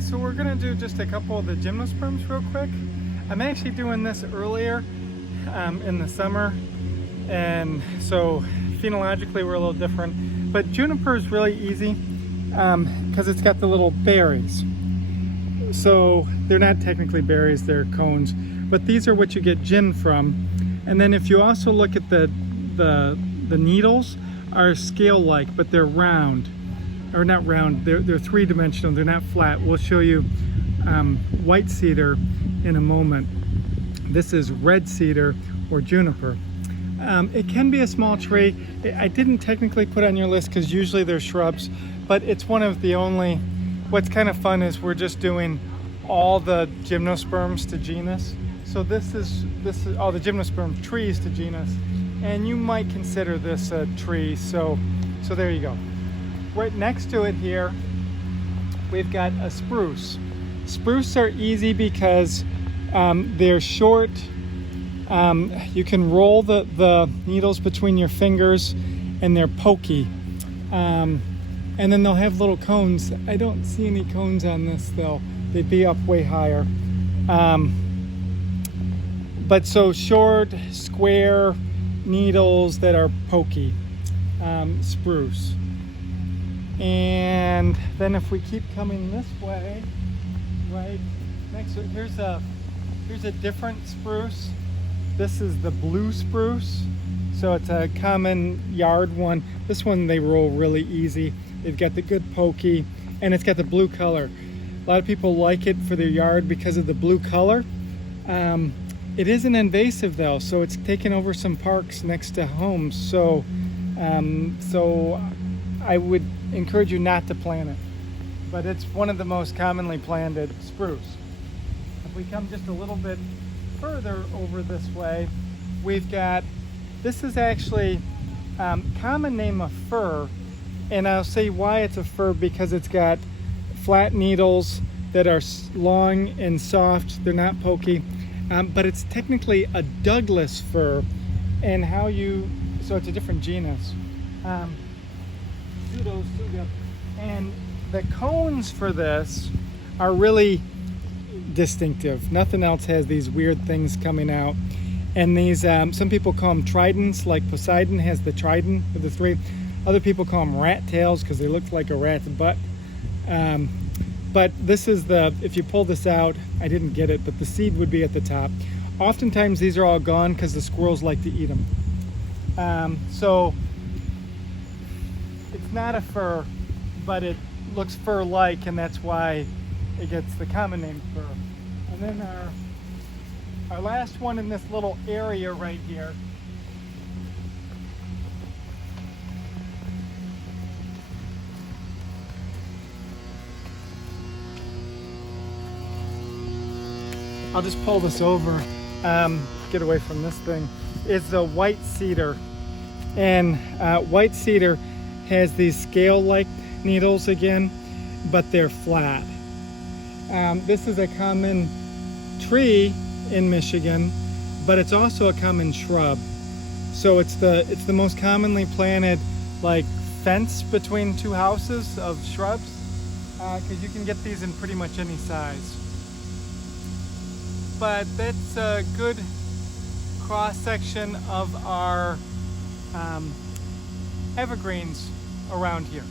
So we're gonna do just a couple of the Gymnosperms real quick. I'm actually doing this earlier in the summer, and so phenologically we're a little different. But juniper is really easy because it's got the little berries. So they're not technically berries, they're cones, but these are what you get gin from. And then if you also look at the needles are scale-like, but they're round. Or not round, they're three-dimensional, they're not flat. We'll show you white cedar in a moment. This is red cedar or juniper. It can be a small tree. I didn't technically put on your list because usually they're shrubs, but it's one of the only. What's kind of fun is we're just doing all the Gymnosperms to genus. So this is all the Gymnosperm trees to genus, and you might consider this a tree. So there you go. Right next to it here, we've got a spruce. Spruce are easy because they're short. You can roll the needles between your fingers, and they're pokey. And then they'll have little cones. I don't see any cones on this though. They'd be up way higher. But so short, square needles that are pokey. Spruce. And then if we keep coming this way, right next to it, here's a different spruce. This is the blue spruce. So it's a common yard one. This one they roll really easy. They've got the good pokey, and it's got the blue color. A lot of people like it for their yard because of the blue color. It isn't invasive though, so it's taken over some parks next to homes. So I would encourage you not to plant it, but it's one of the most commonly planted spruce. If we come just a little bit further over this way, we've got, this is actually common name of fir, and I'll say why it's a fir because it's got flat needles that are long and soft. They're not pokey, but it's technically a Douglas fir, and so it's a different genus. And the cones for this are really distinctive. Nothing else has these weird things coming out. And these, some people call them tridents, like Poseidon has the trident with the three. Other people call them rat tails because they look like a rat's butt. But this is if you pull this out, I didn't get it, but the seed would be at the top. Oftentimes these are all gone because the squirrels like to eat them. So it's not a fir, but it looks fir-like, and that's why it gets the common name fir. And then our last one in this little area right here I'll just pull this over, get away from this thing, is the white cedar. And white cedar has these scale-like needles again, but they're flat. This is a common tree in Michigan, but it's also a common shrub. So it's the most commonly planted like fence between two houses of shrubs, because you can get these in pretty much any size. But that's a good cross-section of our evergreens around here.